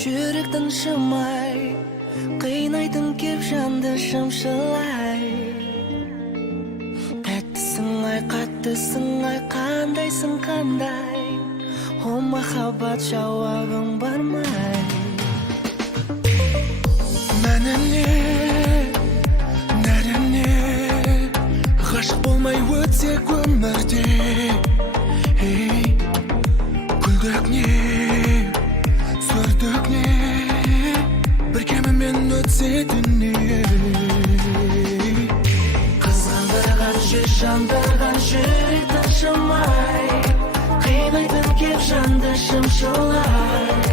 жүректің шымай, қинайтын кеп жанды шымшылай. Тәттісің ай, қаттысың ай, қандайсың қандай, о махаббат жауабың бармай. Мәніне, нәріне, ғашық болмай өтсек өмірде, күлдік не, сүрдік не, бір кемімен өтсе дүние. Қызғандырған жүз жандырған жүректің шымай, қинайтын кеп жанды шымшылай.